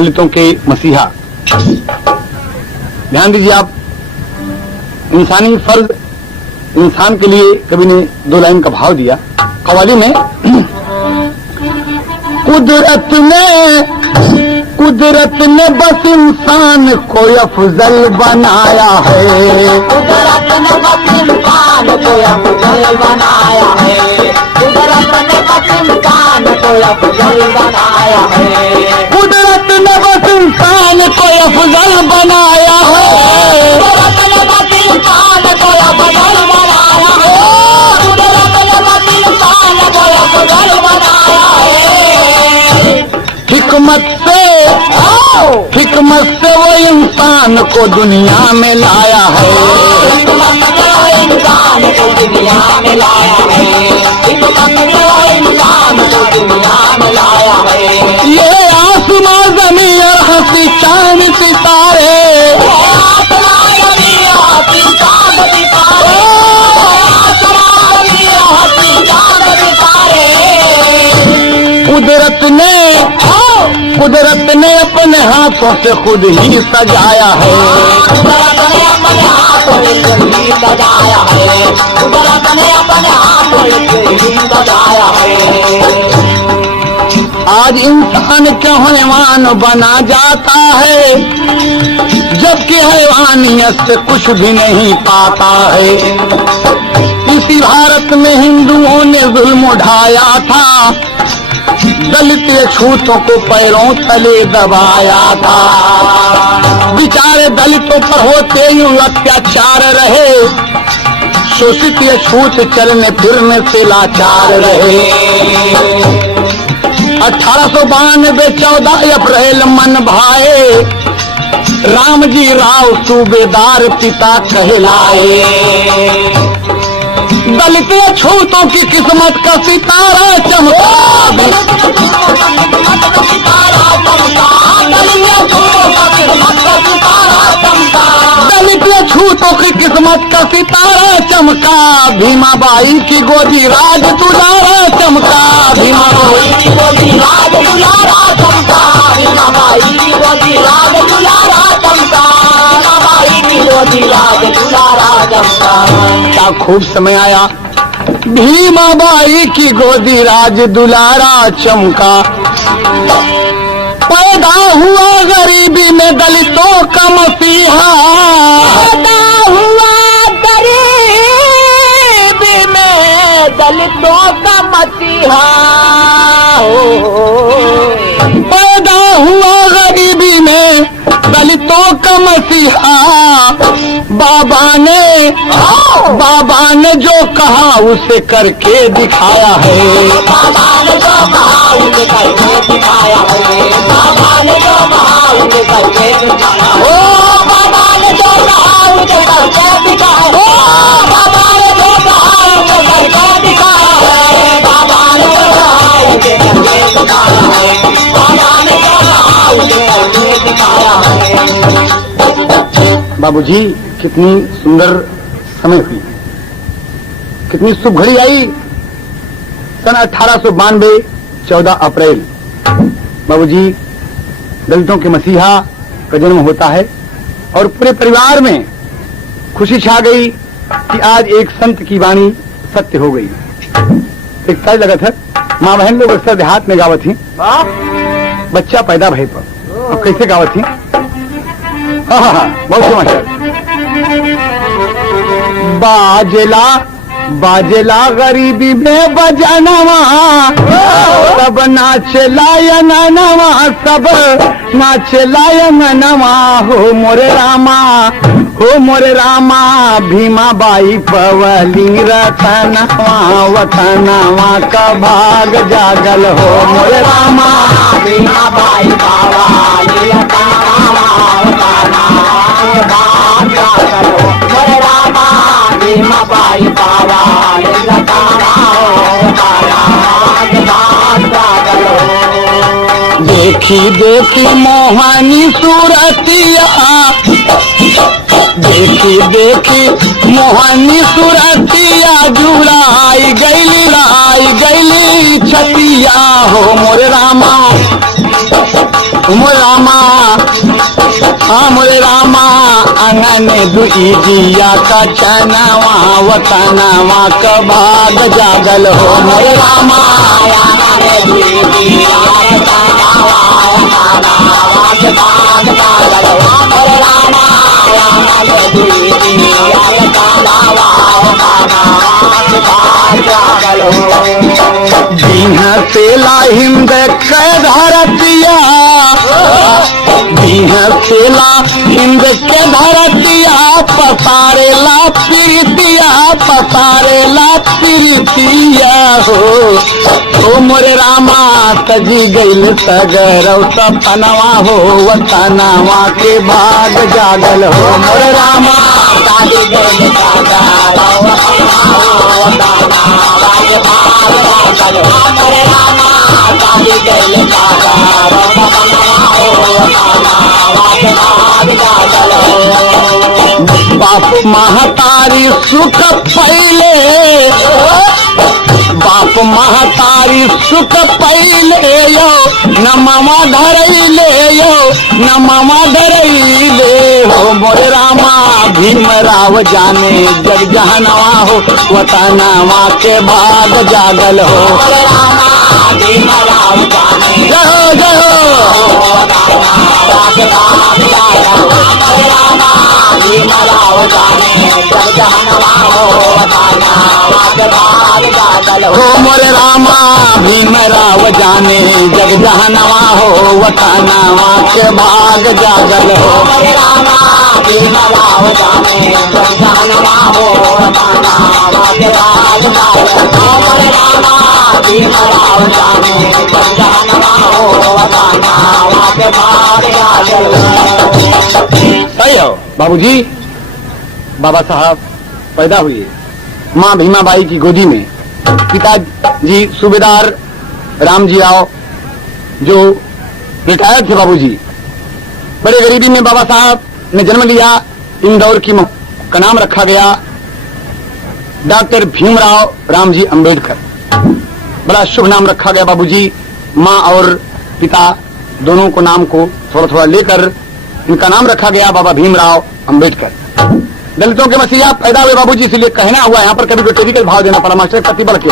दलितों के मसीहा। ध्यान दीजिए आप, इंसानी फर्ज इंसान के लिए कवि ने 2 लाइन का भाव दिया कव्वाली में। कुदरत ने बस इंसान को अफजल बनाया है, कुदरत ने बस इंसान को अफजल बनाया है, कुदरत ने बस इंसान को अफजल बनाया है, कुदरत ने बस इंसान को अफजल बनाया है, कुदरत ने बस इंसान को अफजल बनाया है, कुदरत ने बस इंसान को अफजल बनाया है। हिकमत से वो इंसान को दुनिया में लाया है, हिकमत से वो इंसान को दुनिया में लाया है, हिकमत से वो इंसान को दुनिया में लाया है। ये आसमां ज़मीन और हंसी चांद सितारे, आसमां ज़मीन और हंसी चांद सितारे, आसमां ज़मीन और हंसी चांद सितारे। कुदरत ने अपने हाथों से खुद ही सजाया है, कुदरत ने अपने हाथों से खुद ही सजाया है, कुदरत ने अपने हाथों से खुद ही सजाया है। आज इंसान क्यों हैवान बना जाता है, जबकि हैवानियत से कुछ भी नहीं पाता है। इसी भारत में हिंदुओं ने जुल्म उठाया था, दलित छूतों को पैरों तले दबाया था। बेचारे दलितों पर होते यूं अत्याचार रहे, शोषित ये छूत चलने फिरने से लाचार रहे। 1892 14 अप्रैल मन भाए, राम जी राव सूबेदार पिता कहलाए। दलित छूतों की किस्मत का सितारा चमका, दलित छूतों की किस्मत का सितारा चमका, भीमाबाई की गोदी राज दुलारा चमका, भीमाबाई की गोदी राज दुलारा चमका, भीमाबाई की गोदी राज दुलारा चमका, भीमाबाई की गोदी राज दुलारा चमका। क्या खूब समय आया, भीमाबाई की गोदी राज दुलारा चमका। पैदा हुआ गरीबी में दलितों का मसीहा, पैदा हुआ गरीबी में दलितों का मसीहा, पैदा हुआ गरीबी में दलितों का मसीहा। बाबा ने जो कहा उसे करके दिखाया है, बाबा ने जो कहा उसे करके दिखाया है, बाबा ने जो कहा उसे करके दिखाया है, बाबा ने जो कहा उसे करके दिखाया है, बाबा ने जो कहा उसे करके दिखाया है, बाबा ने जो कहा उसे करके दिखाया है, बाबा ने जो कहा उसे करके दिखाया है। बाबूजी कितनी सुंदर समय हुई, कितनी शुभ घड़ी आई। सन 1892 14 अप्रैल बाबूजी दलितों के मसीहा का जन्म होता है और पूरे परिवार में खुशी छा गई कि आज एक संत की वाणी सत्य हो गई। एक साल लगा था, माँ बहन लोग अक्सर देहात में गावत थी, बच्चा पैदा भय पर अब कैसे गावत थी। हाँ, बहुत समाचार। बाजला गरीबी में बजनवा, सब नाचला यनवा, सब नाचला यनवा। हो मोरे रामा भीमाबाई पवली रतनवा, वतनवा का भाग जागल हो मोरे रामा, भीमाबाई पवली रतनवा, वतनवा का भाग जागल हो मोरे रामा, भीमाबाई पवली रतनवा, वतनवा का भाग जागल हो। देखी मोहनी सूरतिया, देखी मोहनी सूरतिया, जुड़ाई गईली छतिया। हो मोरे रामा मोर रामा हाँ मोरे रामा अंगन दुई दिया का चनावा वतनावा का भाग जागल हो मोरे रामा अंगन दुई दिया का चनावा वतनावा का भाग जागल हो मोरे रामा अंगन दुई दिया का चनावा वतनावा का भाग जागल हो दीन से हिंद के धरतिया दीन सेला हिंद के धरतिया पसारेला प्रीतिया हो मोरे रामा सजी गईल सगरौ सपनवा हो वतनवा के भाग जागल हो मोरे रामा सजी गईल सगरौ सपनवा हो वतनवा के भाग जागल हो मोरे रामा सजी गईल सगरौ सपनवा हो वतनवा के भाग जागल हो बाप महतारी सुख पहले बाप महतारी सुख पहले यो न मामा धरैले हो मोरे रामा भीमराव जाने जग जहनवा हो वतनवा के भाग जागल हो मोरे रामा भीमराव जाने जय हो वतनवा के भाग जागल हो मोरे रामा भीमराव जाने जग जहनवा हो वतनवा के भाग जागल हो मोरे रामा भीमराव जाने जग जहनवा हो वतनवा के भाग जागल हो मोरे रामा भीमराव जाने जग जहनवा हो वतनवा के भाग जागल हो मोरे रामा भीमराव जाने जग जहनवा हो वतनवा के भाग जागल हो सही हो बाबूजी। बाबा साहब पैदा हुए माँ भीमाबाई की गोदी में। पिताजी सूबेदार रामजी राव जो रिटायर्ड थे बाबूजी। बड़े गरीबी में बाबा साहब ने जन्म लिया। इंदौर की का नाम रखा गया डॉक्टर भीमराव रामजी अंबेडकर। बड़ा शुभ नाम रखा गया बाबूजी। माँ और पिता दोनों को नाम को थोड़ा थोड़ा लेकर इनका नाम रखा गया बाबा भीमराव अंबेडकर। दलितों के मसीहा पैदा हुए बाबूजी, इसलिए कहना हुआ यहाँ पर कभी कोई टेक्निकल भाव देना पड़ा मास्टर कति बढ़ के।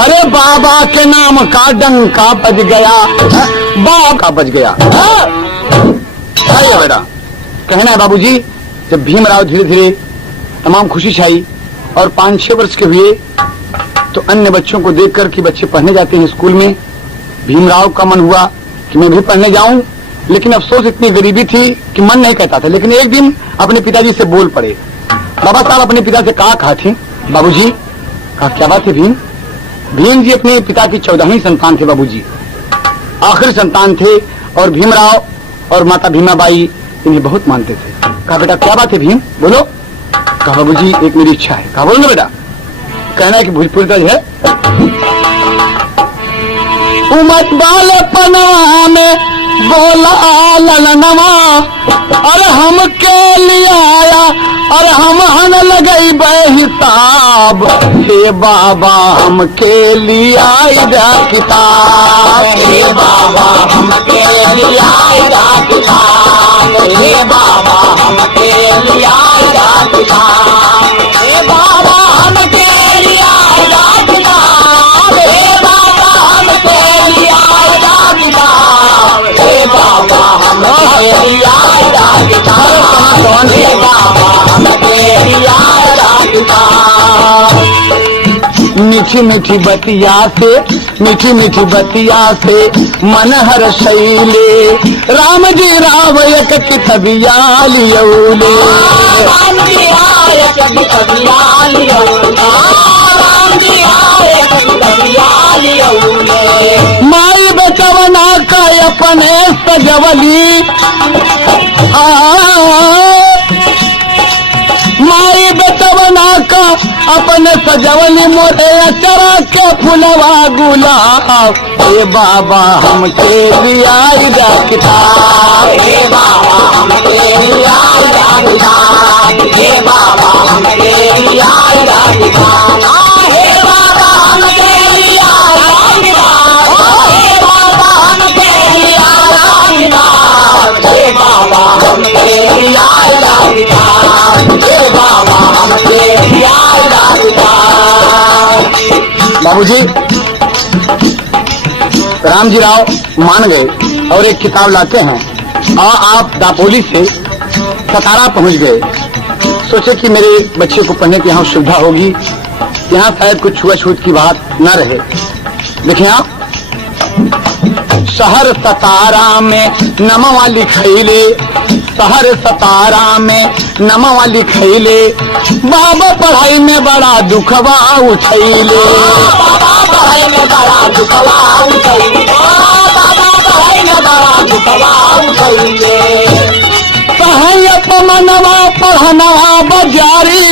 अरे बाबा के नाम का डंका बज गया, बाबा का बज गया। बेटा कहना है बाबूजी, जब भीमराव धीरे धीरे तमाम खुशी छाई और 5-6 वर्ष के हुए तो अन्य बच्चों को देखकर कि बच्चे पढ़ने जाते हैं स्कूल में, भीमराव का मन हुआ कि मैं भी पढ़ने जाऊं। लेकिन अफसोस इतनी गरीबी थी कि मन नहीं कहता था। लेकिन एक दिन अपने पिताजी से बोल पड़े। बाबा साहब अपने पिता से कहा थी बाबूजी, कहा क्या बात है भीम? भीम जी अपने पिता की 14वीं संतान थे बाबूजी, आखिरी संतान थे और भीमराव और माता भीमाबाई इन्हें बहुत मानते थे। कहा बेटा क्या बात है भीम, बोलो। कहा बाबूजी एक मेरी इच्छा है। कहा बोलो ना बेटा। कहना है कि भोजपुरी दर्ज है। उमर बाले पनवा में बोला ललनवा, अरे हम के लिए आया और हम हन लगई हिसाब। हे बाबा हम के लिए आया किताब, हे बाबा हम के लिए आया किताब, हे बाबा हम के लिए आया किताब, हे बाबा हम के लिए आया किताब, हे बाबा हम के लिए आया किताब, हे बाबा हम के लिए आया किताब, हे बाबा हम के लिए आया किताब। मीठी मीठी बतिया से, मीठी मीठी बतिया से मन हर शैले, राम जी राव एक कितबिया लियौले, राम जी आए कितबिया लियौले, राम जी आए कितबिया लियौले, माई बेटवना का अपने सजवली, माई बेटवना का अपने सजवली, मोरे अचरा के फुलवा गुलाब। हे बाबा हम के लिए आया किताब, हे बाबा हम के लिए आया किताब, हे बाबा हम के लिए आया किताब, हे बाबा हम के लिए आया किताब, हे बाबूजी रामजी राव मान गए और एक किताब लाते हैं और आप दापोली से सतारा पहुंच गए। सोचे कि मेरे बच्चे को पढ़ने की यहाँ सुविधा होगी, यहाँ शायद कुछ छुआछूत की बात न रहे। देखिए आप, शहर सतारा में नमवा लिखैले, शहर सतारा में नमवा लिखैले, बाबा पढ़ाई में बड़ा दुखवा उठैले। बाबा पढ़ाई में बड़ा दुखवा उठैले, बाबा पढ़ाई में बड़ा दुखवा उठैले। सहायक मनवा पढ़नवा बाजारी,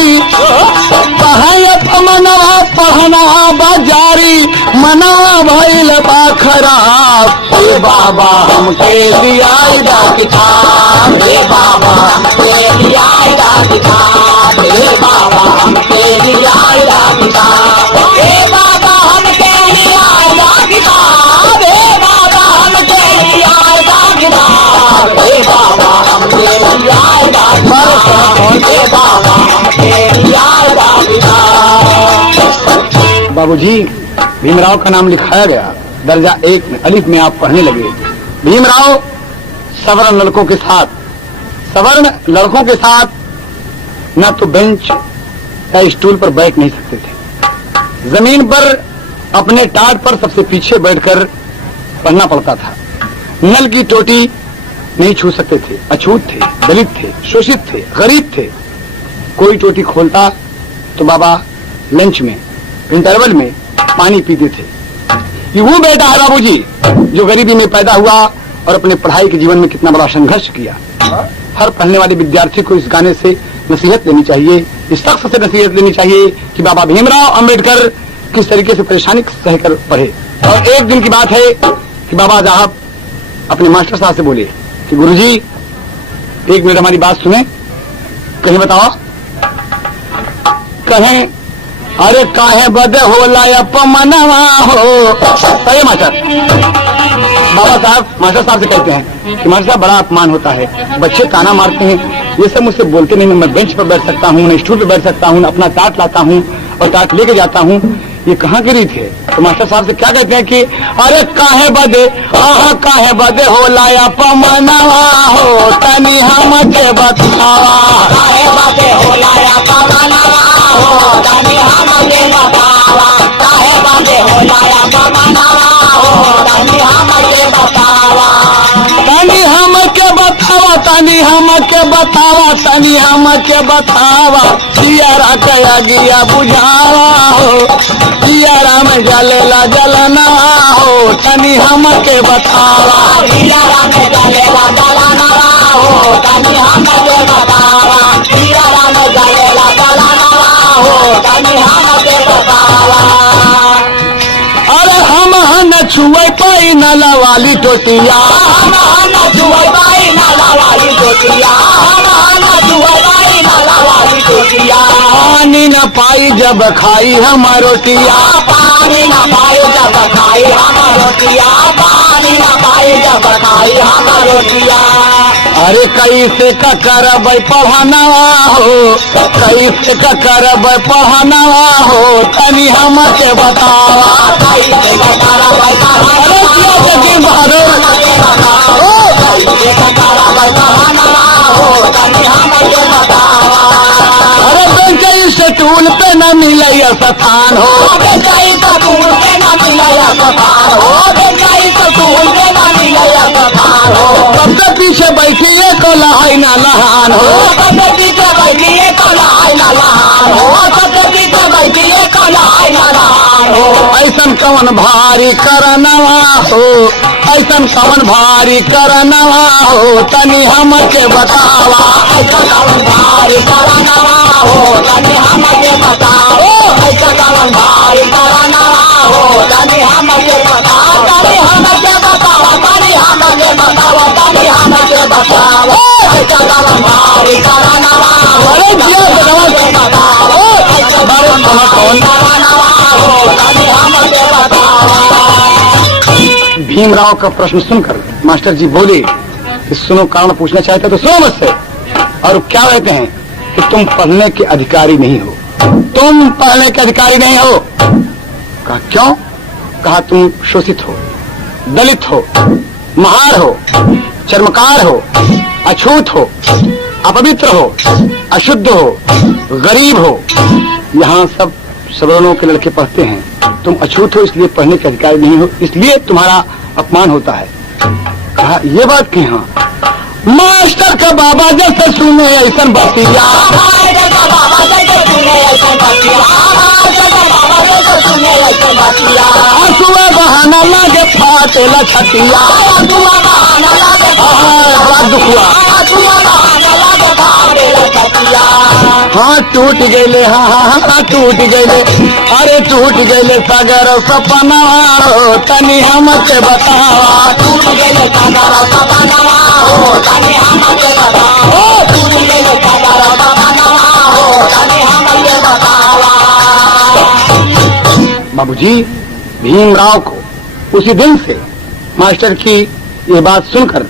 सहायक मनवा पढ़नवा बाजारी, मनवा भइल बा खराब। हे बाबा हमके दिया किताब, हे बाबा हमके दिया किताब, हे बाबा हमके दिया किताब, हे बाबा हमके दिया किताब, हे बाबा हमके दिया किताब, हे बाबा हमके दिया किताब, हे बाबा हमके दिया किताब। बाबूजी भीमराव का नाम लिखाया गया, दर्जा 1 में अलिफ में आप पढ़ने लगे। भीमराव सवर्ण लड़कों के साथ न तो बेंच या स्टूल पर बैठ नहीं सकते थे, जमीन पर अपने टाट पर सबसे पीछे बैठकर पढ़ना पड़ता था। नल की टोटी नहीं छू सकते थे, अछूत थे, दलित थे, शोषित थे, गरीब थे। कोई टोटी खोलता तो बाबा लंच में इंटरवल में पानी पीते थे। ये वो बेटा है बाबूजी जो गरीबी में पैदा हुआ और अपने पढ़ाई के जीवन में कितना बड़ा संघर्ष किया। हर पढ़ने वाले विद्यार्थी को इस गाने से नसीहत लेनी चाहिए, इस शख्स से नसीहत लेनी चाहिए कि बाबा भीमराव अंबेडकर किस तरीके से परेशानी सहकर पढ़े। और एक दिन की बात है कि बाबा साहब अपने मास्टर साहब से बोले कि गुरुजी 1 मिनट हमारी बात सुने। कहीं बताओ, कहें अरे काहे बदे होला अपमनवा हो। सही मास्टर, बाबा साहब मास्टर साहब से कहते हैं कि मास्टर साहब बड़ा अपमान होता है, बच्चे ताना मारते हैं, ये सब मुझसे बोलते नहीं, मैं बेंच पर बैठ सकता हूँ, न स्टूल पर बैठ सकता हूँ, न अपना टाट लाता हूँ और टाट लेके जाता हूँ, ये कहाँ की रीत है। तो मास्टर साहब से क्या कहते हैं कि अरे काहे बदे, आहा काहे बदे होला अपमनवा हो, तनी हमके बतावा। काहे बदे होला अपमनवा हो, तनी हमके बतावा, काहे बदे होला अपमनवा हो, तनी हमके बतावा, तनी हमके बतावा, तनी हमके बतावा, तनी हमके बतावा, जियारा कया गिया बुझावा हो, जियारा में जलेला जलना हो, तनी हमके बतावा। जियारा में जलेला जलना हो, तनी हमके बतावा, जियारा में जलेला जलना हो, तनी हमके बतावा। अरे हम न छुए पाई नाला वाली टोटिया, हम न छुए पाई नाला वाली टोटिया, हम न छुए पाई नाला वाली टोटिया, पानी न पाई जब खाई हम रोटिया, पानी न पाई जब खाई हम रोटिया, पानी न पाई जब खाई हम रोटिया। अरे कैसे का करब पढ़ानवा हो, कैसे का करब पढ़ानवा हो, तनी हमके बतावा। कैसे का करब अरे क्या जगीर बहादुर, कैसे का करब पढ़ानवा हो, तनी हमके बतावा। अरे बेंच स्टूल पे न मिले स्थान हो, बेंचाई स्टूल पे न मिले स्थान हो, बेंचाई स्टूल पे न मिले स्थान हो, सबसे पीछे बैठिए को लहाई न लहान हो, सबसे पीछे बैठिए को लहाई न लहान हो, सबसे पीछे बैठिए को लहाई न लहान हो। ऐसन कवन भारी करनवा हो, ऐसन कवन भारी करनवा हो, तनी हमके बतावा। ऐसा कवन भारी करनवा हो, तनी हमके बताओ, ऐसा कवन भारी करनवा हो, तनी हमके बताओ, तनी हमके बताओ, तनी हमके बताओ, तनी हमके बताओ, ऐसा कवन भारी करनवा हो, अरे जिया हमके बताओ, ऐसा कवन भारी करनवा हो, तनी हमके बताओ। भीमराव का प्रश्न सुनकर मास्टर जी बोले कि सुनो, कारण पूछना चाहते तो सुनो मुझसे। और क्या कहते हैं कि तुम पढ़ने के अधिकारी नहीं हो, तुम पढ़ने के अधिकारी नहीं हो। कहा क्यों? कहा तुम शोषित हो, दलित हो, महार हो, चर्मकार हो, अछूत हो, अपवित्र हो, अशुद्ध हो, गरीब हो। यहाँ सब सवर्णों के लड़के पढ़ते हैं, तुम अछूत हो इसलिए पढ़ने के अधिकारी नहीं हो, इसलिए तुम्हारा अपमान होता है। कहा ये बात की? हाँ। मास्टर का बाबा जैसे सुने ऐसा बतिया, आंसुआ बहाना लागे फाटेला छतिया, बड़ा दुख हुआ। हाँ टूट गए, हाँ टूट गए, अरे टूट गए सागर सपना, तनी हमके बतावा। टूट गए सागर सपना, तनी हमके बतावा। टूट गए सागर सपना, तनी हमके बतावा। बाबूजी भीमराव को उसी दिन से मास्टर की ये बात सुनकर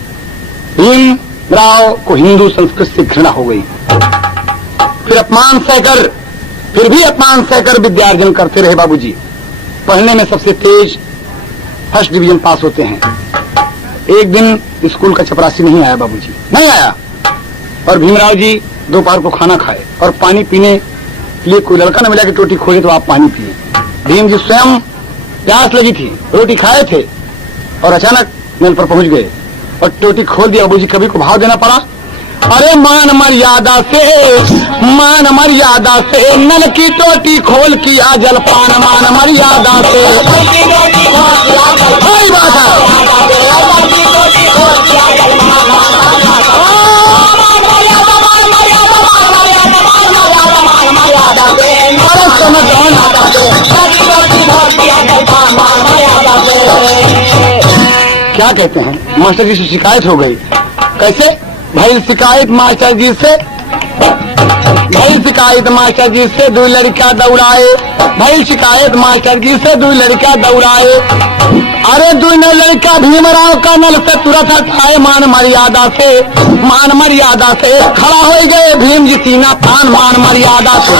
भीमराव को हिंदू संस्कृति से घृणा हो गई। फिर अपमान सहकर, फिर भी अपमान सहकर विद्यार्जन करते रहे बाबूजी। पढ़ने में सबसे तेज फर्स्ट डिवीजन पास होते हैं। एक दिन स्कूल का चपरासी नहीं आया बाबूजी, नहीं आया, और भीमराव जी दोपहर को खाना खाए और पानी पीने के लिए कोई लड़का न मिला कि टोटी खोले तो आप पानी पिए। भीम जी स्वयं प्यास लगी थी, रोटी खाए थे और अचानक नल पर पहुंच गए और टोटी खोल दिया। बाबूजी कभी को भाव देना पड़ा। अरे मान मर्यादा से नल की टोटी खोल किया जलपान, मान मर्यादा से। सही बात क्या कहते हैं? मास्टर जी से शिकायत हो गई। कैसे? भाई शिकायत मास्टर जी से, भाई शिकायत मास्टर जी से, दो लड़का दौड़ाए। भाई शिकायत मास्टर जी से, दो लड़का दौड़ाए। अरे दो लड़का भीमराव का नल से तुरंत हटाए, मान मर्यादा से, मान मर्यादा से। खड़ा हो गए भीम जी सीना तान, मान मर्यादा से।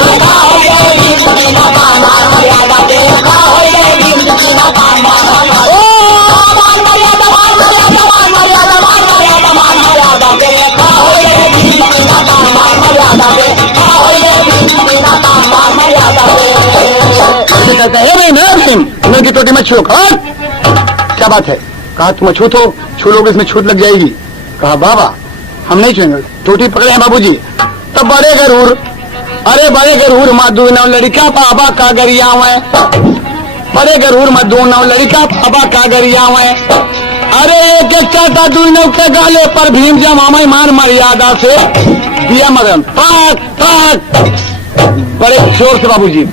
कहते हैं भीम नल की टोटी में छू। क्या बात है? कहा तुम अछूत हो, छू लोगे इसमें छूत लग जाएगी। कहा बाबा हम नहीं छूएंगे। टोटी पकड़े हैं बाबूजी, तब बड़े गरूर, अरे बड़े गरूर मधु नौ लड़का बाबा का गरिया में, बड़े गरूर मधु नौ लड़का बाबा का गरिया में। अरे एक एक चाटा दुनों के गाले पर भीम जमा मान मर्यादा से दिया मगन ताक ताक बड़े जोर से बाबूजी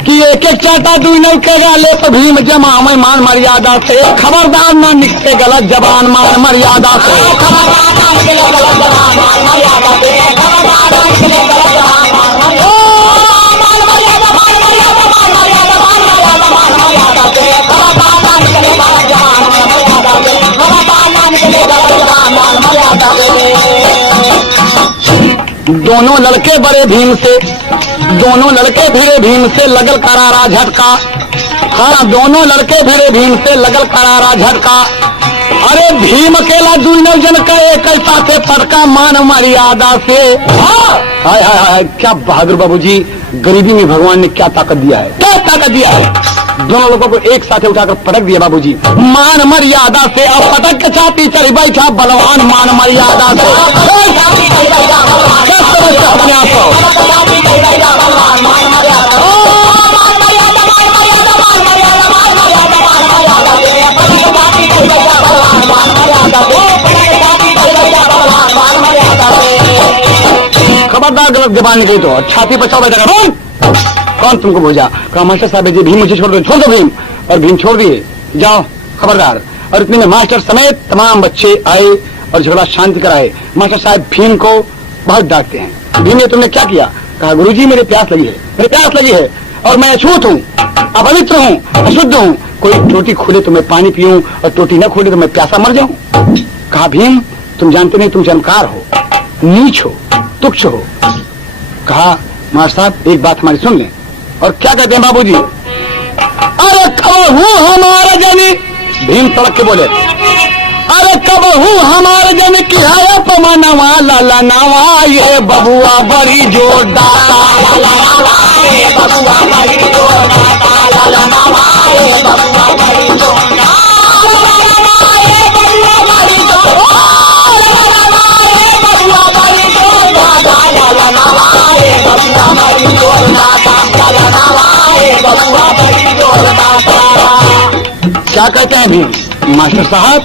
कि एक एक चाटा दुनों के गाले पर भीम जमा मान मर्यादा से। खबरदार न निकले गलत जबान, मान मर्यादा से। दोनों लड़के बड़े भीम से, दोनों लड़के भिड़े भीम से लगल करारा झटका। हाँ दोनों लड़के भिड़े भीम से लगल करारा झटका। अरे भीम अकेला दुनों जन का एक साथे पटका, मान मर्यादा से। हाय हाय हाय क्या बहादुर बाबूजी, गरीबी में भगवान ने क्या ताकत दिया है, क्या ताकत दिया है। दोनों लोगों को एक साथ उठाकर पटक दिया बाबूजी, मान मर्यादा से। अब पटक के छाती चढ़ी बैठा बलवान, मान मर्यादा से। अपने आप को खबरदार गलत जबान निकली तो छाती पर चढ़ बैठेगा। कौन तुमको भेजा? कहा मास्टर साहब जी भीम मुझे छोड़ दो, छोड़ दो भीम। और भीम छोड़ दिए, जाओ खबरदार। और इतने में मास्टर समेत तमाम बच्चे आए और झगड़ा शांति कराए। मास्टर साहब भीम को बहुत डांटते हैं। भीम ये तुमने क्या किया? कहा गुरुजी मेरे प्यास लगी है, मेरे प्यास लगी है और मैं अछूत हूँ, अपवित्र हूँ, अशुद्ध हूँ। कोई टोटी खोले तो मैं पानी पीऊँ और टोटी न खोले तो मैं प्यासा मर जाऊँ। कहा भीम तुम जानते नहीं, तुम चमत्कार हो, नीच हो, तुच्छ हो। कहा मास्टर साहब एक बात हमारी सुन लें। और क्या कहते हैं बाबूजी? अरे कबहू हमारा जनी, भीम तड़क के बोले, अरे कबहू हमारे जन की है अपमनवा ललनवा, ये बबुआ बड़ी जोरदार, ललनवा ये बबुआ बड़ी जोरदार, ललनवा ये बबुआ बड़ी जोरदार, ललनवा ये बबुआ बड़ी जोरदार, ललनवा ये बबुआ बड़ी जोरदार, ललनवा ये बबुआ बड़ी जोरदार, ललनवा ये बबुआ बड़ी जोरदार। क्या कहते हैं भीम? मास्टर साहब,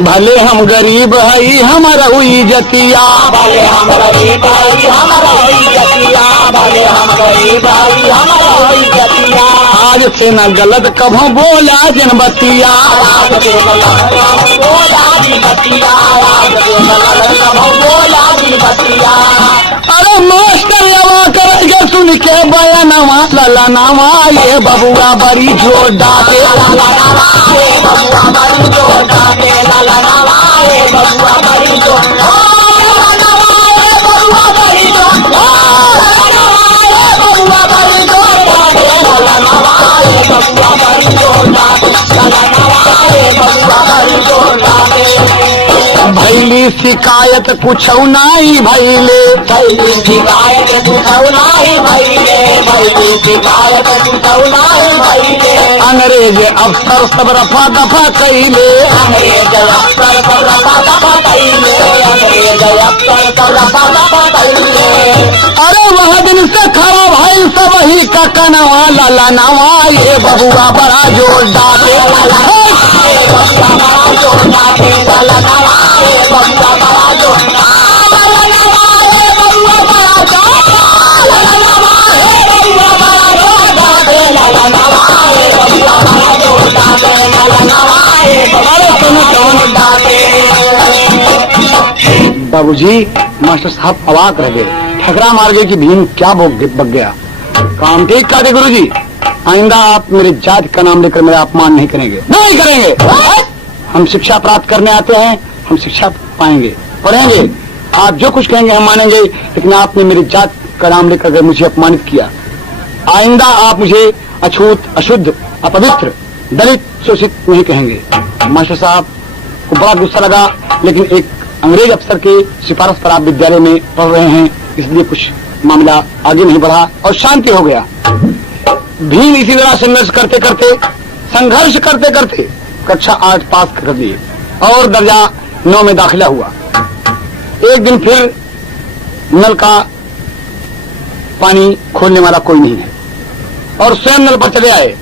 भले हम गरीब हई हमारा हुई जतिया, भले हम गरीब हई हमारा हुई जतिया, भले हम गरीब हई हमारा हुई जतिया, आज से न गलत कभों बोला जनबतिया, आज से गलत कभों बोला जनबतिया, आज से गलत कभों बोला जनबतिया। अरे मास्टर यवा करेंगे सुन के बयानवा ललनवा, ये बबुआ बड़ी जोरदार, ललनवा ये बबुआ बड़ी जोरदार, ललनवा ये बबुआ बड़ी जोरदार, ललनवा ये बबुआ बड़ी जोरदार, ललनवा ये बबुआ बड़ी जोरदार, ललनवा ये बबुआ बड़ी जोरदार, ललनवा ये बबुआ बड़ी जोरदार। भैली शिकायत कुछ नहीं भैले, भैली शिकायत कुछ नहीं भैले, भैली शिकायत कुछ नहीं भैले, अंग्रेज अफसर सब रफा दफा कैले, अंग्रेज अफसर सब रफा दफा कैले, अंग्रेज अफसर सब रफा दफा कैले। अरे वह दिन से खड़ा भाई सब ही का कनवा ललनवा, ये बबुआ बड़ा जोरदार, ललनवा ये बबुआ बड़ा जोरदार, ललनवा ये बबुआ बड़ा जोरदार, ललनवा ये बबुआ बड़ा जोरदार, ललनवा ये बबुआ बड़ा जोरदार, ललनवा ये बबुआ बड़ा जोरदार, ललनवा ये बबुआ बड़ा जोरदार। बाबूजी मास्टर साहब अवाक रह गए, ठकरा मार गए कि भीम क्या बक गया। काम ठीक कर दे गुरुजी, आइंदा आप मेरे जाति का नाम लेकर मेरा अपमान नहीं करेंगे, नहीं करेंगे। हम शिक्षा प्राप्त करने आते हैं, हम शिक्षा पाएंगे, पढ़ेंगे, आप जो कुछ कहेंगे हम मानेंगे, लेकिन आपने मेरी जात का नाम लेकर अगर मुझे अपमानित किया, आइंदा आप मुझे अछूत, अशुद्ध, अपवित्र, दलित, शोषित नहीं कहेंगे। मास्टर साहब को बड़ा गुस्सा लगा, लेकिन एक अंग्रेज अफसर के सिफारिश पर आप विद्यालय में पढ़ रहे हैं, इसलिए कुछ मामला आगे नहीं बढ़ा और शांति हो गया। भीम इसी तरह संघर्ष करते करते कक्षा 8 पास कर लिए और दर्जा 9 में दाखिला हुआ। एक दिन फिर नल का पानी खोलने वाला कोई नहीं है और स्वयं नल पर चले आए।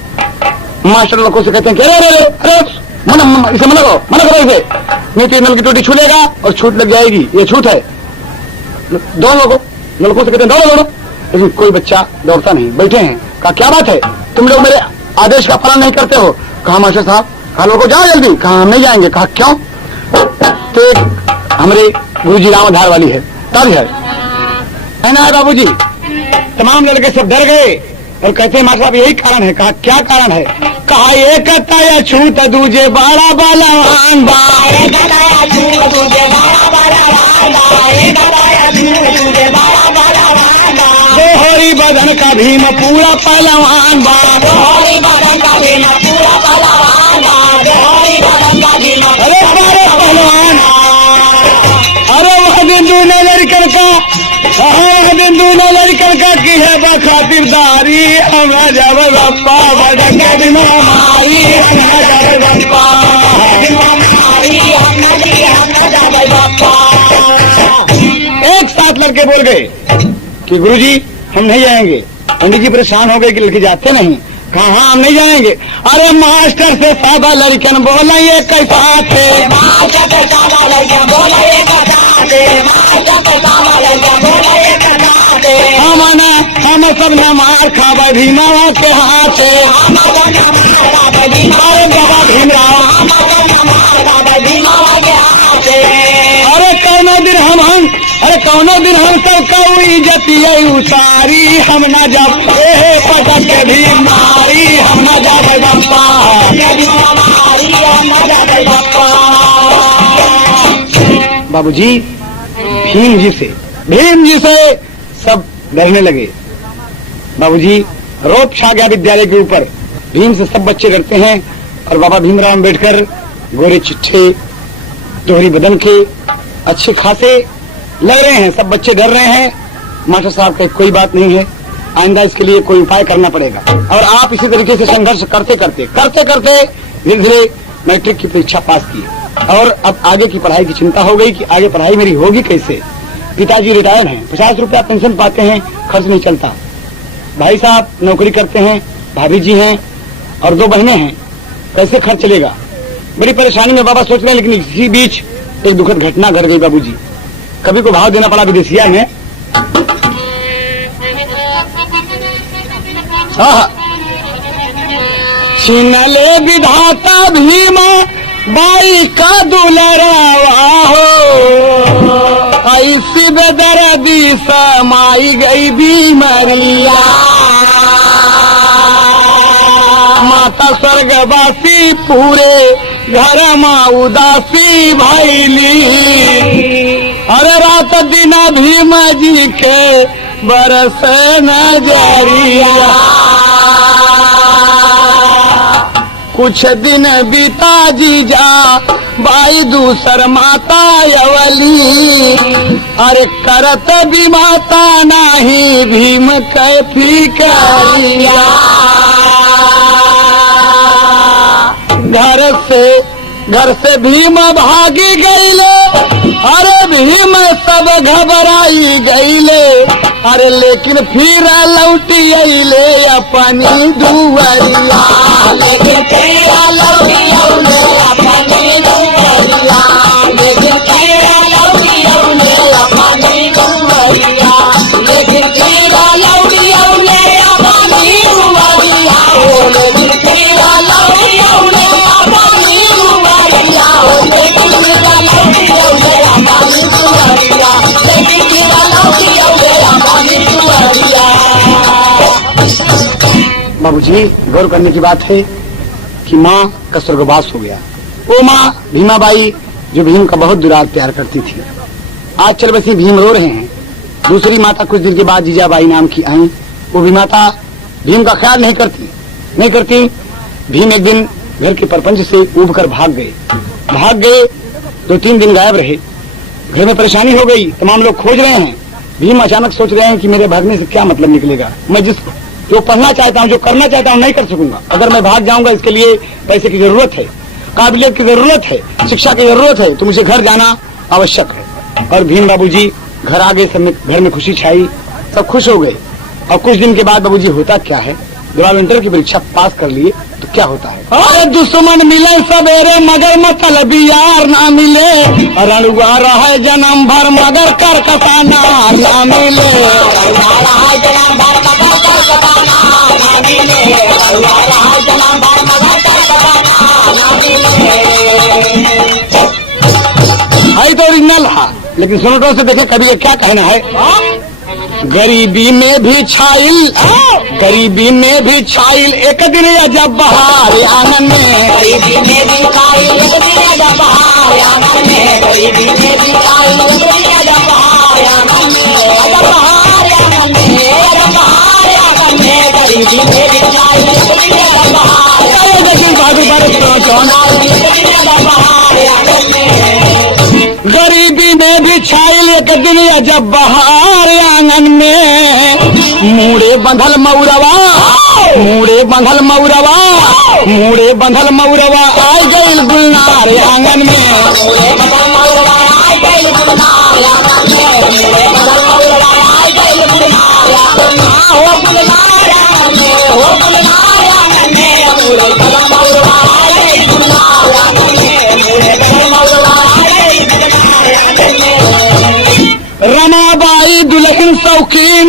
मास्टर लड़कों से कहते हैं कि अरे अरे अरे इसे मना करो इसे, नहीं तो नल की टोटी छू लेगा और छूट लग जाएगी, ये छूट है। दो लोगों लड़कों से कहते हैं दौड़ो, लेकिन कोई बच्चा दौड़ता नहीं, बैठे हैं। कहा क्या बात है, तुम लोग मेरे आदेश का पालन नहीं करते हो? कहा मास्टर साहब, कहा लोगों जाओ जल्दी। कहा हम नहीं जाएंगे। कहा क्यों? तो एक हमारे गुरुजी राम आधार वाली है, तर्ज है ना है बाबूजी। तमाम लड़के सब डर गए और कहते हैं मास्टर साहब यही कारण है। कहा क्या कारण है? कहा एक कहता छूत दूजे बड़ा बलवान बा, दोहरी बदन का भीम पूरा पहलवान बा, दोहरी बदन का भीम पूरा पहलवान बा, दोहरी बदन का भीम अरे बड़े पहलवान। अरे वह दिन दूल्हे लड़कन का की है खातिरदारी, हमें जब रप्पा बदन के दिन हमारी, एक साथ लड़के बोल गए कि गुरुजी हम नहीं जाएंगे। पंडित जी परेशान हो गए कि लड़के जाते नहीं। कहा हाँ हम नहीं जाएंगे। अरे मास्टर से सादा लड़कन बोला ये कैसा थे, मास्टर से सादा लड़कन बोला ये कैसा थे, मास्टर से सादा लड़कन बोला ये कैसा थे, हम सब ने मार खाबे भीमराव के हाथे, हम सब ने मार खाबे भीमराव के हाथे, हम सब ने मार खाबे भीमराव के हाथे। अरे कौनो दिन हम सबका इज्जत उतारी, हम न जब पटक के भी मारी, हम न जब बप्पा बाबूजी भीम जी से सब डरने लगे। बाबूजी रोप छा गया विद्यालय के ऊपर। भीम से सब बच्चे डरते हैं और बाबा भीमराव अम्बेडकर गोरे चिट्ठे दोहरी बदन के अच्छे खासे लग रहे हैं। सब बच्चे डर रहे हैं। मास्टर साहब का कोई बात नहीं है, आइंदा इसके लिए कोई उपाय करना पड़ेगा। और आप इसी तरीके से संघर्ष करते करते धीरे धीरे मैट्रिक की परीक्षा पास की और अब आगे की पढ़ाई की चिंता हो गई कि आगे पढ़ाई मेरी होगी कैसे। पिताजी रिटायर्ड हैं, 50 रुपया पेंशन पाते हैं, खर्च नहीं चलता। भाई साहब नौकरी करते हैं, भाभी जी हैं और 2 बहनें हैं, कैसे खर्च चलेगा। बड़ी परेशानी में बाबा सोच रहे हैं। लेकिन इसी बीच एक दुखद घटना घट गई बाबूजी। कभी को भाव देना पड़ा विदेशिया में। छीन ले विधाता भीम बाई का दुलरावा हो, ऐसी बेदर्दी समाई गई बीमारिया। माता स्वर्गवासी पूरे घर माँ उदासी भैली। अरे रात दिन भीम जी के बरस नजरिया। कुछ दिन बीता जीजा बाई दूसर माता अवली। अरे करत भी माता नाही भीम कैफी करिया। घर से भीम भागी गईले। अरे भीम सब घबराई गईले। अरे लेकिन फिर लौटी अइले अपनी दुआरिया। लेकिन फिर लौटी अइले अपनी दुआरिया। लेकिन फिर लौटी अइले अपनी दुआरिया। लेकिन फिर लौटी अइले अपनी दुआरिया। लेकिन फिर लौटी अइले अपनी दुआरिया। लेकिन फिर लौटी अइले अपनी दुआरिया। लेकिन फिर लौटी अइले अपनी दुआरिया। बाबूजी गौर करने की बात है कि माँ का स्वर्गवास हो गया। वो माँ भीमाबाई जो भीम का बहुत दुलार प्यार करती थी, आज चल बसी भीम रो रहे हैं। दूसरी माता कुछ दिन के बाद जीजाबाई नाम की आई। वो भी माता भीम का ख्याल नहीं करती। भीम एक दिन घर के परपंच से उब कर भाग गए। 2-3 दिन गायब रहे। घर में परेशानी हो गई, तमाम लोग खोज रहे हैं। भीम अचानक सोच रहे हैं कि मेरे भागने से क्या मतलब निकलेगा। मैं जो पढ़ना चाहता हूँ, जो करना चाहता हूँ, नहीं कर सकूंगा। अगर मैं भाग जाऊंगा इसके लिए पैसे की जरूरत है, काबिलियत की जरूरत है, शिक्षा की जरूरत है, तो मुझे घर जाना आवश्यक है। और भीम बाबूजी घर आ गए। सब घर में खुशी छाई, सब खुश हो गए। और कुछ दिन के बाद बाबूजी होता क्या है, जब आप इंटर की परीक्षा पास कर लिए तो क्या होता है। अरे दुश्मन मिले सवेरे मगर मतलब यार ना मिले। रणुआ रहा जन्म भर मगर कर कसाना ना मिले। है तो ओरिजिनल है, लेकिन सुनटों से देखे कभी ये क्या कहना है। गरीबी में भी छाइल एक दिन जब बहार आंगन में। गरीबी में भी छाइल एक दिन जब बहार आंगन में। गरीबी में भी छाइल एक दिन जब बहार आंगन में। बहार आंगन में गरीबी में भी छाइल एक दिन जब बहार। लेकिन बाबू गरीबी में भी छाइल एक दिन जब बहार आंगन में। मूड़े बंधल मऊरवा आय गइल गुलनार आंगन में। मूड़े बंधल मऊरवा आय गइल गुलनार आंगन में। मूड़े बंधल मऊरवा आय गइल गुलनार आंगन में। हो गुलनार आंगन में, हो गुलनार आंगन में। मूड़े बंधल मऊरवा आय गइल गुलनार आंगन में। मूड़े बंधल मऊरवा आय गइल गुलनार आंगन में। रमाबाई दुल्हन शौकीन,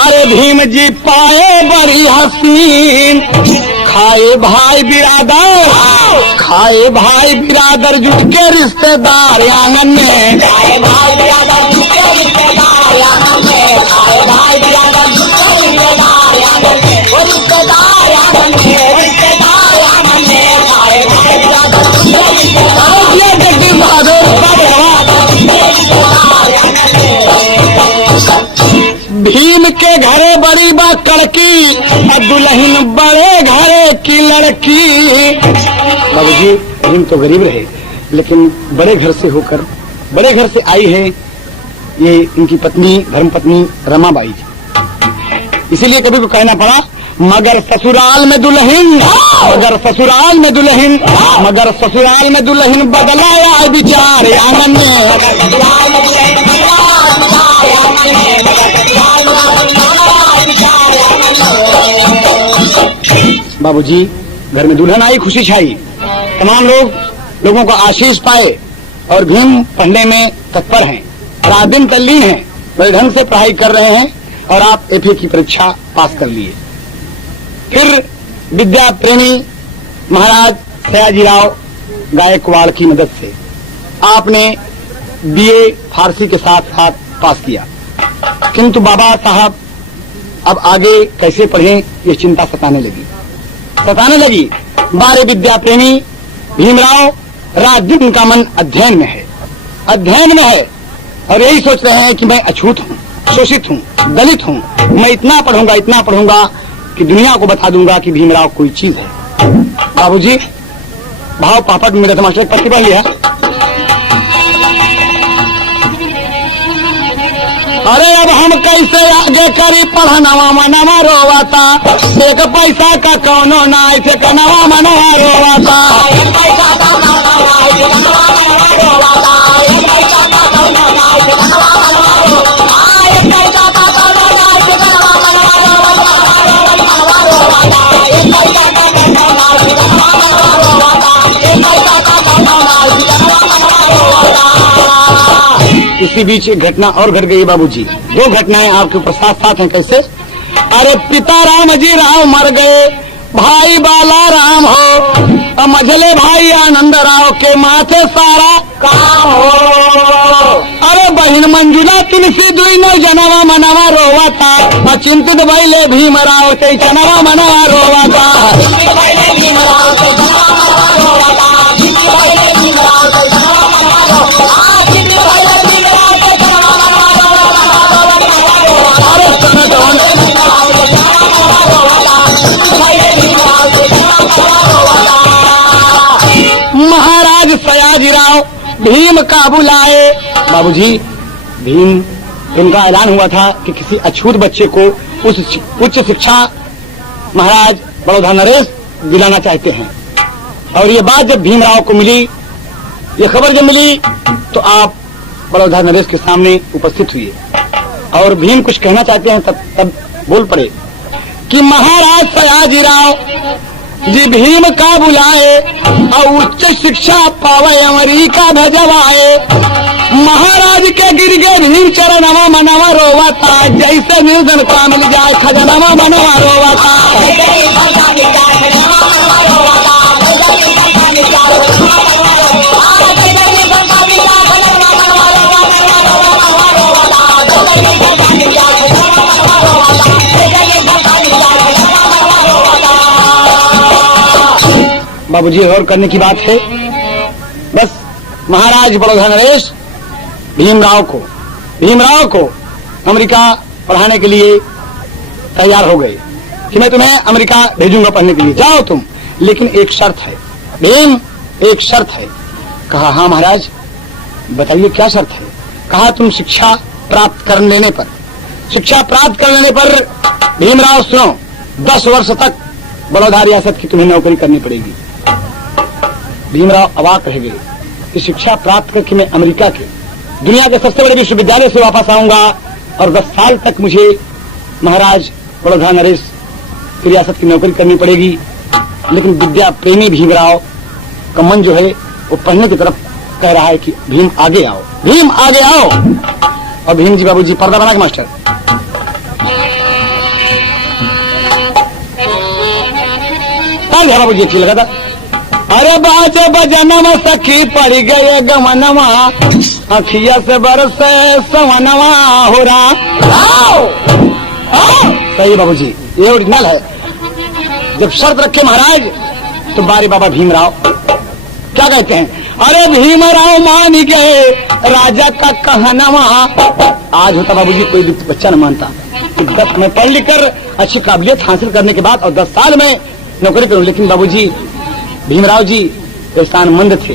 अरे भीम जी पाए बड़ी हसीन। खाए भाई बिरादर जुट के रिश्तेदार आंगन में। खाए भाई बिरादर जुट के रिश्तेदार आंगन में। खाए भाई बिरादर जुट के रिश्तेदार आंगन में। वो रिश्तेदार आंगन में, रिश्तेदार आंगन में। खाए भाई बिरादर जुट के रिश्तेदार। ये देखिए भीम के घरे बड़ी बा कड़की, दुल्हन बड़े घरे की लड़की। बाबूजी भीम तो गरीब रहे, लेकिन बड़े घर से होकर बड़े घर से आई है ये इनकी पत्नी धर्मपत्नी रमाबाई जी। इसीलिए कभी को कहना पड़ा, मगर ससुराल में दुल्हन, मगर ससुराल में दुल्हन, मगर ससुराल में दुल्हन बदलाया विचार आंगन में। बाबूजी घर में दुल्हन आई, खुशी छाई, तमाम लोगों को आशीष पाए और भीम पढ़ने में तत्पर हैं, रात दिन तल्लीन हैं, बड़े ढंग से पढ़ाई कर रहे हैं और आप एफए की परीक्षा पास कर लिए। फिर विद्या प्रेमी महाराज सयाजीराव गायकवाड़ की मदद से आपने बीए फारसी के साथ साथ पास किया, किंतु बाबा साहब अब आगे कैसे पढ़ें ये चिंता सताने लगी। बारे विद्या प्रेमी भीमराव रात दिन का मन अध्ययन में है और यही सोच रहे हैं कि मैं अछूत हूँ, शोषित हूँ, दलित हूँ, मैं इतना पढ़ूंगा कि दुनिया को बता दूंगा कि भीमराव कोई चीज है। बाबूजी भाव पापड़ में मेरा मास्टर एक पत्ती पढ़ लिया। अरे अब हम कैसे आगे करी पढ़नवा मनवा रोवाता, एक पैसा का कौनो ना ऐसे कनवा मनवा रोवाता। इसी बीच एक घटना और घट गई बाबूजी, दो घटनाएं आपके ऊपर साथ साथ हैं। कैसे? अरे पिता राम जी राव मर गए, भाई बाला राम हो, मझले भाई आनंद राव के माथे सारा काम हो। अरे बहन मंजुला तुलसी दुनो जनवा मनवा रोवाता, चिंतित भइले भीमराव ते जनवा मनवा रोवाता। महाराज सयाजीराव भीम का बुलाए। बाबूजी भीम इनका ऐलान हुआ था कि किसी अछूत बच्चे को उच्च शिक्षा महाराज बड़ौदा नरेश दिलाना चाहते हैं। और ये बात जब भीमराव को मिली, ये खबर जब मिली, तो आप बड़ौदा नरेश के सामने उपस्थित हुए और भीम कुछ कहना चाहते हैं। तब बोल पड़े कि महाराज सयाजीराव जी भीम का बुलाए और उच्च शिक्षा पावे अमेरिका भजवाए। महाराज के गिर गए भीम चरणवा मनवा रोवाता, जैसे निर्धन का मिल जाए खजनवा मनवा रोवाता। बाबूजी और करने की बात है। बस महाराज बड़ौदा नरेश भीमराव को अमेरिका पढ़ाने के लिए तैयार हो गए कि मैं तुम्हें अमेरिका भेजूंगा पढ़ने के लिए, जाओ तुम, लेकिन एक शर्त है। भीम एक शर्त है। कहा हाँ महाराज बताइए क्या शर्त है। कहा तुम शिक्षा प्राप्त कर लेने पर भीमराव सुनो, 10 वर्ष तक बड़ौदा रियासत की तुम्हें नौकरी करनी पड़ेगी। भीमराव अवाक रह गए कि शिक्षा प्राप्त करके मैं अमेरिका के दुनिया के सबसे बड़े विश्वविद्यालय से वापस आऊंगा और 10 साल तक मुझे महाराज बड़ौदा नरेश की रियासत की नौकरी करनी पड़ेगी। लेकिन विद्या प्रेमी भीमराव का मन जो है वो पढ़ने की तरफ कह रहा है कि भीम आगे आओ, भीम आगे आओ। और भीम जी बाबूजी पर्दा बना के मास्टर बाबूजी अच्छी लगा था। अरे बाजे बजनवा सखी पड़ गए गमनवा, अखिया से बरसे सवनवा हो रहा। सही बाबूजी, ये ओरिजिनल है। जब शर्त रखे महाराज तो बारे बाबा भीमराव क्या कहते हैं, अरे भीमराव मान गए राजा का कहनावा। आज होता बाबूजी कोई बच्चा न मानता कि 10 में पढ़ लिख कर अच्छी काबिलियत हासिल करने के बाद और 10 साल में नौकरी करूं। लेकिन बाबूजी भीमराव जी एहसानमंद थे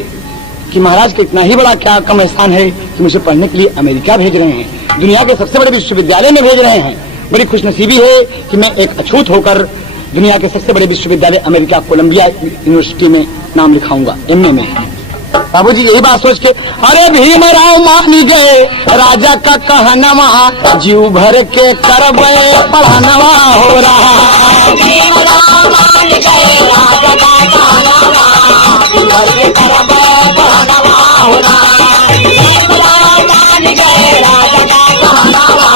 कि महाराज का इतना ही बड़ा क्या कम एहसान है कि मुझे पढ़ने के लिए अमेरिका भेज रहे हैं, दुनिया के सबसे बड़े विश्वविद्यालय में भेज रहे हैं। बड़ी खुशनसीबी है कि मैं एक अछूत होकर दुनिया के सबसे बड़े विश्वविद्यालय अमेरिका कोलंबिया यूनिवर्सिटी में नाम लिखाऊंगा, एमए में। बाबूजी यही बात सोच के अरे भीमराव मान गए राजा का कहनावा, जीव भर के करबे पढ़ानवा हो रहा। भीमराव मान गए राजा का कहनावा, जीव भर के करबे पढ़ानवा हो रहा। भीमराव मान गए राजा का कहनावा,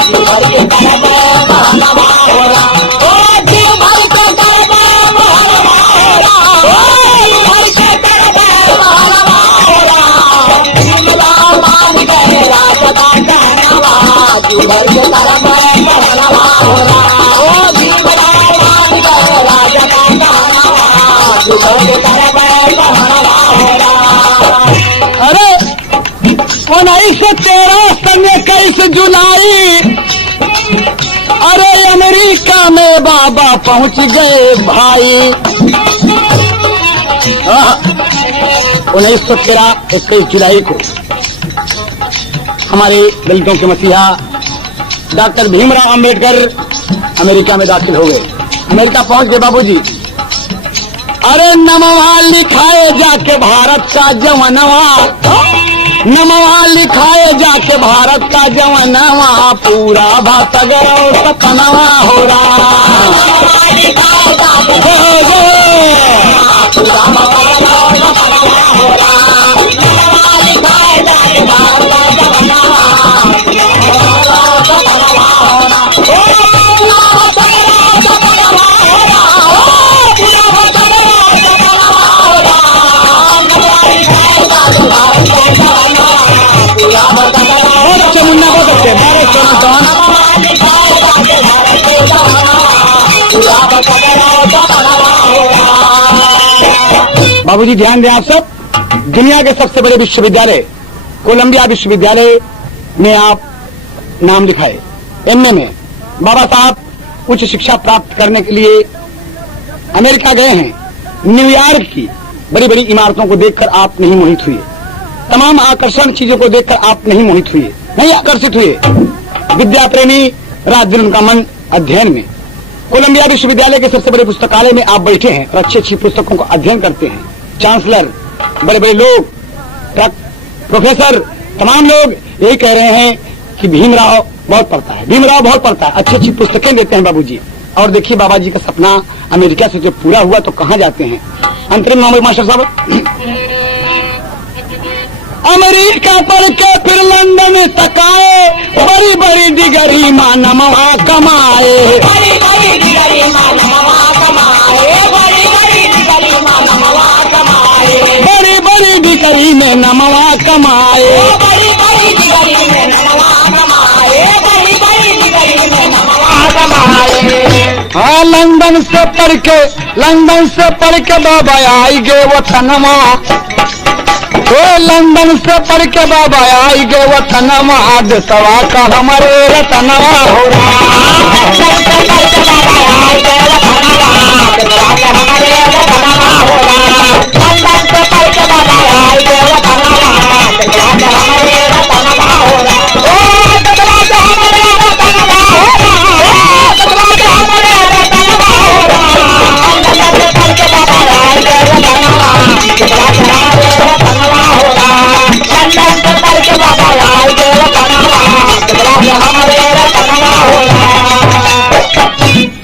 जीव भर के करबे पढ़ानवा हो रहा। ओ जीव भर के करबे पढ़ानवा हो रहा। ओ जीव भर के करबे पढ़ानवा हो रहा। भीमराव मान गए राजा का कहनावा, जीव भर के करबे पढ़ानवा हो रहा। ओ भीमराव मान गए राजा का कहनावा, जीव भर के करबे पढ़ानवा हो रहा। अरे 1913 सन 21 जुलाई, अरे अमेरिका में बाबा पहुंच गए भाई। 1913 21 जुलाई को हमारे दलितों के मसीहा डॉक्टर भीमराव अंबेडकर अमेरिका में दाखिल हो गए। अमेरिका पहुंच गए बाबूजी। अरे नमवा लिखाए जाके भारत का जवनवा, नमवा लिखाए जाके भारत का जवनवा, पूरा भातगरव सपनवा हो चमुन्ना हो सकते बाबूजी ध्यान दें आप सब, दुनिया के सबसे बड़े विश्वविद्यालय कोलंबिया विश्वविद्यालय में आप नाम लिखाए, एमए में। बाबा साहब उच्च शिक्षा प्राप्त करने के लिए अमेरिका गए हैं। न्यूयॉर्क की बड़ी बड़ी इमारतों को देखकर आप नहीं मोहित हुए, तमाम आकर्षण चीजों को देखकर आप नहीं मोहित हुए, नहीं आकर्षित हुए। विद्या प्रेमी रात दिन उनका मन अध्ययन में। कोलंबिया विश्वविद्यालय के सबसे बड़े पुस्तकालय में आप बैठे हैं और अच्छी अच्छी पुस्तकों का अध्ययन करते हैं। चांसलर, बड़े बड़े लोग, प्रोफेसर, तमाम लोग यही कह रहे हैं कि भीमराव बहुत पढ़ता है, भीमराव बहुत पढ़ता है, अच्छी अच्छी पुस्तकें देते हैं बाबूजी। और देखिए बाबा जी का सपना अमेरिका से जब पूरा हुआ तो कहाँ जाते हैं। अंतरिम मास्टर साहब, अमेरिका पढ़ के फिर लंदन तक आए, बड़ी बड़ी डिग्री मानवा कमाए, बड़ी बड़ी डिग्री मानवा कमाए, बड़ी बड़ी डिग्री मानवा कमाए, बड़ी बड़ी डिग्री में नमवा कमाए, बड़ी बड़ी डिग्री में नमवा कमाए, बड़ी बड़ी डिग्री में नमवा कमाए। हाँ लंदन से पढ़ के बाबा आई गए वतनमा, लंदन से पढ़ के बाबा आई गए वतनमा, देशवा का हमारे रतनवा हो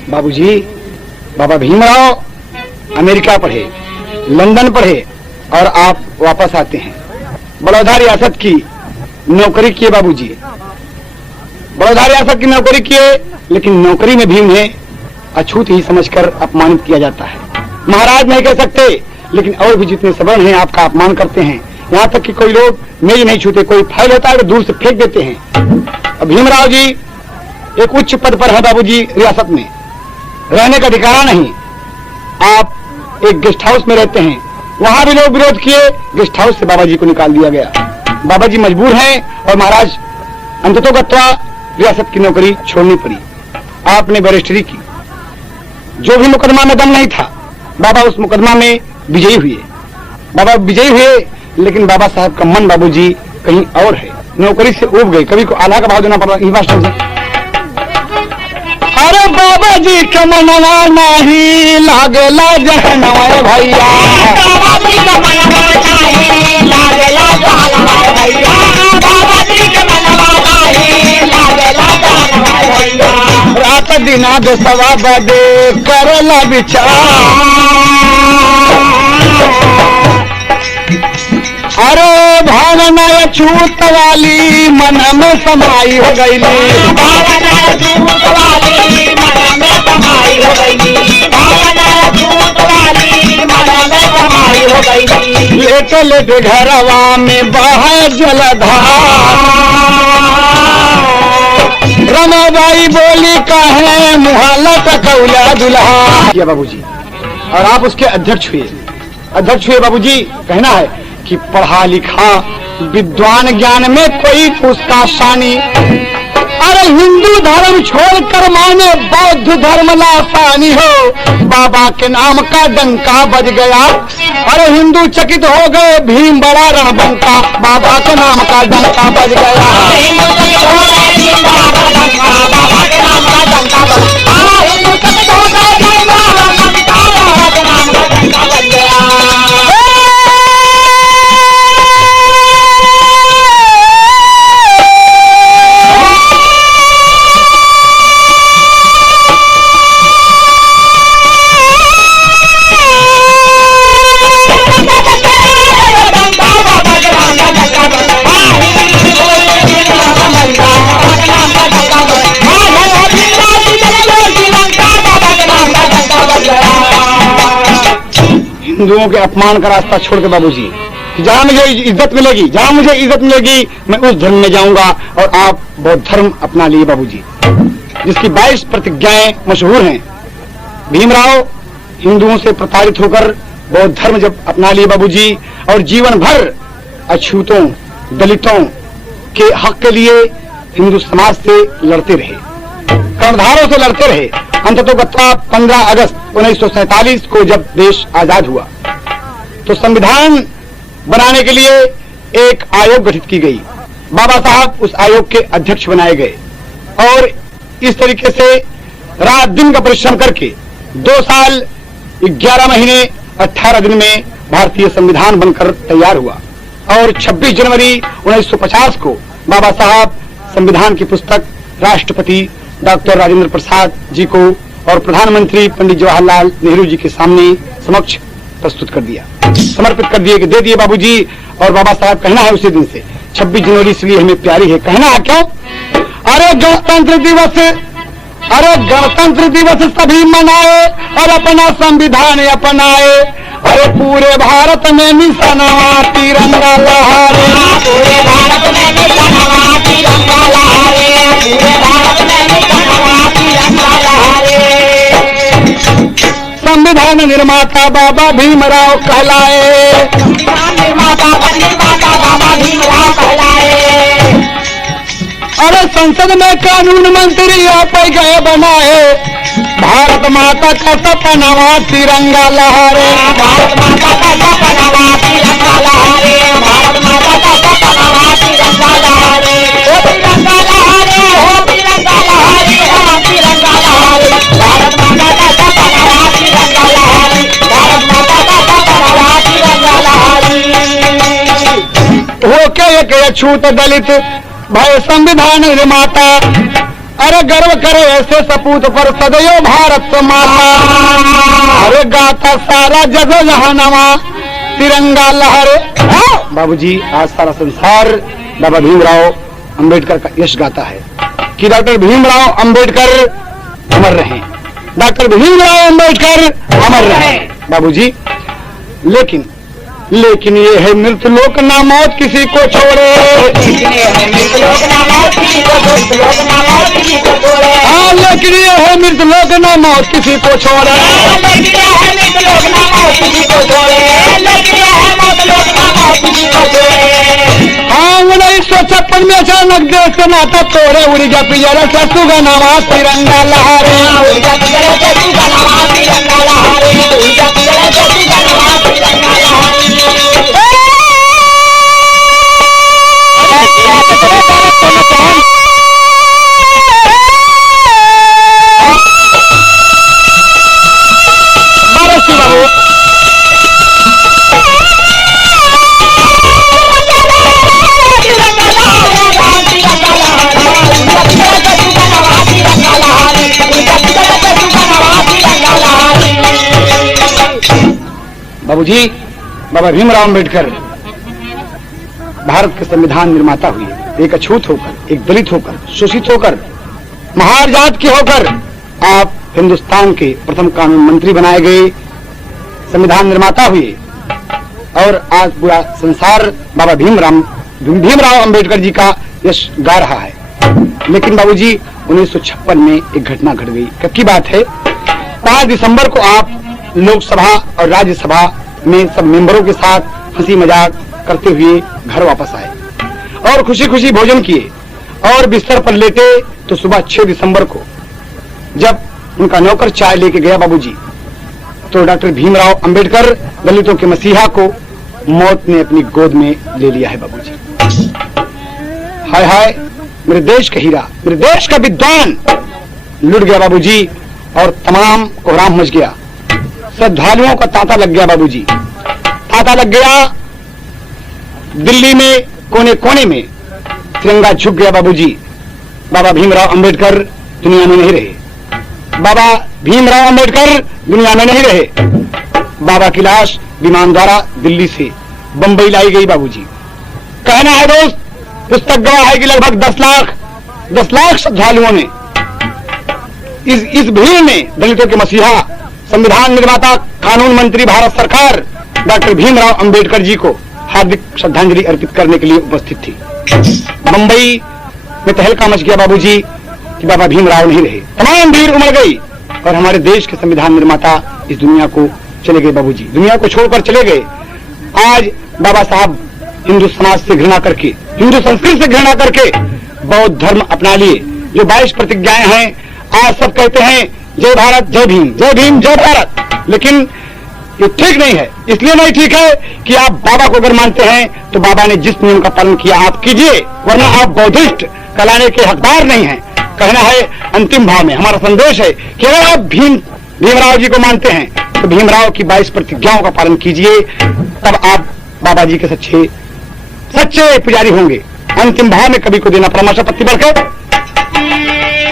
बाबूजी। बाबा भीमराव अमेरिका पढ़े, लंदन पढ़े और आप वापस आते हैं। बड़ौदा रियासत की नौकरी किए बाबूजी, बड़ौदा रियासत की नौकरी किए, लेकिन नौकरी में भी उन्हें अछूत ही समझकर अपमानित किया जाता है। महाराज नहीं कह सकते, लेकिन और भी जितने सबन हैं आपका अपमान करते हैं। यहाँ तक कि कोई लोग मेज नहीं छूते, कोई फाइल होता है तो दूर से फेंक देते हैं। भीमराव जी एक उच्च पद पर है बाबूजी रियासत में, रहने का ठिकाना नहीं। आप एक गेस्ट हाउस में रहते हैं, वहां भी लोग विरोध किए, गेस्ट हाउस से बाबा जी को निकाल दिया गया। बाबा जी मजबूर हैं और महाराज अंततोगत्वा रियासत की नौकरी छोड़नी पड़ी। आपने बैरिस्टरी की, जो भी मुकदमा में दम नहीं था, बाबा उस मुकदमा में विजयी हुए। बाबा विजयी हुए, लेकिन बाबा साहब का मन बाबूजी कहीं और है, नौकरी से उब गए। कभी को आला का भाव देना पड़ा। मास्टर से अरे बाबा जी के मनवा नहीं लागेला जहनवा भैया, बाबा जी का मनवा नहीं लागेला जहनवा भैया, बाबा जी के मनवा नहीं लागेला जहनवा भैया। रात दिना दसवा बजे करला विचार, अरे भावना छूत वाली मन में समाई हो गई, भावना छूत वाली मन में समाई हो गई, भावना छूत वाली मन में समाई हो गई। लेटे लेटे घरवा में बहे जलधार, रमाबाई बोली कहे मुहल्ला टकौला दुल्हा। ये बाबूजी, और आप उसके अध्यक्ष हुए। अध्यक्ष हुए बाबूजी, कहना है कि पढ़ा लिखा विद्वान ज्ञान में कोई उसका शानी, अरे हिंदू धर्म छोड़कर माने बौद्ध धर्म लासानी हो। बाबा के नाम का डंका बज गया, अरे हिंदू चकित हो गए, भीम बड़ा रणबंका। बाबा के नाम का डंका बज गया, हिंदुओं के अपमान का रास्ता छोड़ के बाबूजी, कि जहां मुझे इज्जत मिलेगी, जहां मुझे इज्जत मिलेगी, मैं उस धर्म में जाऊंगा। और आप बौद्ध धर्म अपना लिए बाबूजी, जिसकी 22 प्रतिज्ञाएं मशहूर हैं। भीमराव हिंदुओं से प्रताड़ित होकर बौद्ध धर्म जब अपना लिए बाबूजी, और जीवन भर अछूतों दलितों के हक के लिए हिंदू समाज से लड़ते रहे, कर्णधारों से लड़ते रहे। अंततोगत्वा 15 अगस्त 1947 को जब देश आजाद हुआ, तो संविधान बनाने के लिए एक आयोग गठित की गई। बाबा साहब उस आयोग के अध्यक्ष बनाए गए, और इस तरीके से रात दिन का परिश्रम करके 2 साल 11 महीने 18 दिन में भारतीय संविधान बनकर तैयार हुआ। और 26 जनवरी 1950 को बाबा साहब संविधान की पुस्तक राष्ट्रपति डॉक्टर राजेंद्र प्रसाद जी को और प्रधानमंत्री पंडित जवाहरलाल नेहरू जी के सामने समक्ष प्रस्तुत कर दिया, समर्पित कर दिए, कि दे दिए बाबूजी। और बाबा साहब कहना है उसी दिन से 26 जनवरी इसलिए हमें प्यारी है। कहना है क्यों? अरे गणतंत्र दिवस, अरे गणतंत्र दिवस सभी मनाए और अपना संविधान अपनाए। अरे पूरे भारत में निशानवा तिरंगा लहरे, पूरे भारत में निशानवा तिरंगा लहरे, पूरे भारत में निशानवा तिरंगा लहरे। संविधान निर्माता बाबा भीमराव कहलाए, संविधान निर्माता बाबा भीमराव कहलाए। अरे संसद में कानून मंत्री आप गए बनाए, भारत माता का सपनावा तिरंगा लहरे, भारत माता का सपनावा तिरंगा लहरे, भारत माता का सपनावा तिरंगा लहरे। ओ तिरंगा लहरे, ओ तिरंगा लहरे, ओ तिरंगा लहरे, भारत माता का सपनावा तिरंगा लहरे, भारत माता का सपनावा तिरंगा लहरे। होके एक अछूत दलित भय संविधान निर्माता, अरे गर्व करे ऐसे सपूत पर सदैव भारत माता। अरे गाता सारा जग जहानवा तिरंगा लहरे। बाबूजी, आज सारा संसार बाबा भीमराव अंबेडकर का यश गाता है कि डॉक्टर भीमराव अंबेडकर अमर रहे, डॉक्टर भीमराव अंबेडकर अमर रहे बाबूजी। लेकिन ये है मृत्यु लोक ना मौत किसी को छोड़े, ये है मृत्यु लोक ना मौत किसी को मृत लोग ना मौत किसी को छोड़े। हाँ, लेकिन ये है मृत लोग ना मौत किसी को छोड़े। लेकिन ये है मृत लोग ना मौत किसी को छोड़े। लेकिन ये है मौत लोग ना मौत किसी को छोड़े। हाँ, 1956 में अचानक देश का नाता तोड़े, उड़ी गया पिजरा से सुगनावा तिरंगा लहरे। उड़ गया पिजरा से सुगनावा तिरंगा लहरे। उड़ गया पिजरा से सुगनावा तिरंगा लहरे। बाबूजी, बाबा भीमराव अम्बेडकर भारत के संविधान निर्माता हुए, एक अछूत होकर, एक दलित होकर, शोषित होकर, महार जात के होकर आप हिंदुस्तान के प्रथम कानून मंत्री बनाए गए, संविधान निर्माता हुए और आज पूरा संसार बाबा भीमराव अम्बेडकर जी का यश गा रहा है। लेकिन बाबूजी 1956 में एक घटना घट गई। कब की बात है? 5 दिसंबर को आप लोकसभा और राज्यसभा में सब मेंबरों के साथ हंसी मजाक करते हुए घर वापस आए और खुशी खुशी भोजन किए और बिस्तर पर लेटे तो सुबह 6 दिसंबर को जब उनका नौकर चाय लेके गया बाबूजी, तो डॉक्टर भीमराव अंबेडकर, दलितों के मसीहा को मौत ने अपनी गोद में ले लिया है बाबूजी। हाय हाय, मेरे देश का हीरा, मेरे देश का विद्वान लुट गया बाबूजी और तमाम कोहराम मच गया। श्रद्धालुओं का तांता लग गया बाबूजी, तांता लग गया। दिल्ली में कोने कोने में तिरंगा झुक गया बाबूजी। बाबा भीमराव अंबेडकर दुनिया में नहीं रहे। बाबा भीमराव अंबेडकर दुनिया में नहीं रहे। बाबा की लाश विमान द्वारा दिल्ली से बंबई लाई गई बाबूजी। कहना है दोस्त, पुस्तक गवाह है कि लगभग 10 लाख श्रद्धालुओं ने, इस भीड़ ने दलितों के मसीहा, संविधान निर्माता, कानून मंत्री भारत सरकार डॉक्टर भीमराव अंबेडकर जी को हार्दिक श्रद्धांजलि अर्पित करने के लिए उपस्थित थी। मुंबई में तहलका मच गया बाबूजी कि बाबा भीमराव नहीं रहे। तमाम भीड़ उमड़ गई और हमारे देश के संविधान निर्माता इस दुनिया को चले गए बाबूजी, दुनिया को छोड़कर चले गए। आज बाबा साहब हिंदू समाज से घृणा करके, हिंदू संस्कृति से घृणा करके बौद्ध धर्म अपना लिए। जो 22 प्रतिज्ञाएं हैं, आज सब कहते हैं जय भारत, जय भीम, जय भीम, जय भारत। लेकिन ये ठीक नहीं है। इसलिए नहीं ठीक है कि आप बाबा को अगर मानते हैं तो बाबा ने जिस नियम का पालन किया आप कीजिए, वरना आप बौद्धिस्ट कहलाने के हकदार नहीं हैं। कहना है अंतिम भाव में हमारा संदेश है कि अगर आप भीमराव जी को मानते हैं तो भीमराव की 22 प्रतिज्ञाओं का पालन कीजिए, तब आप बाबा जी के सच्चे पुजारी होंगे। अंतिम भाव में कभी को देना परामर्श पत्ती बढ़कर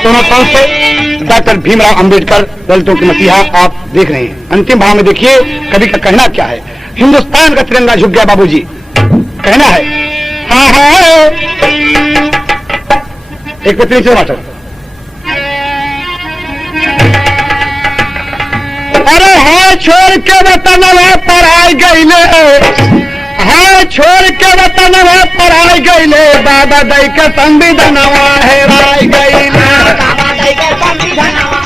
दोनों कौन से डॉक्टर भीमराव अंबेडकर, दलितों के मसीहा आप देख रहे हैं। अंतिम भाव में देखिए कवि का कहना क्या है। हिंदुस्तान का तिरंगा झुक गया बाबूजी, कहना है हाँ हाँ। एक पत्नी से मास्टर, अरे हाँ छोड़ के वतन पर आई गईले, हाँ छोड़ के वतन पर आई गईले, बाबा दई के संविधानवा हेराई गईले, बाबा दई के संविधानवा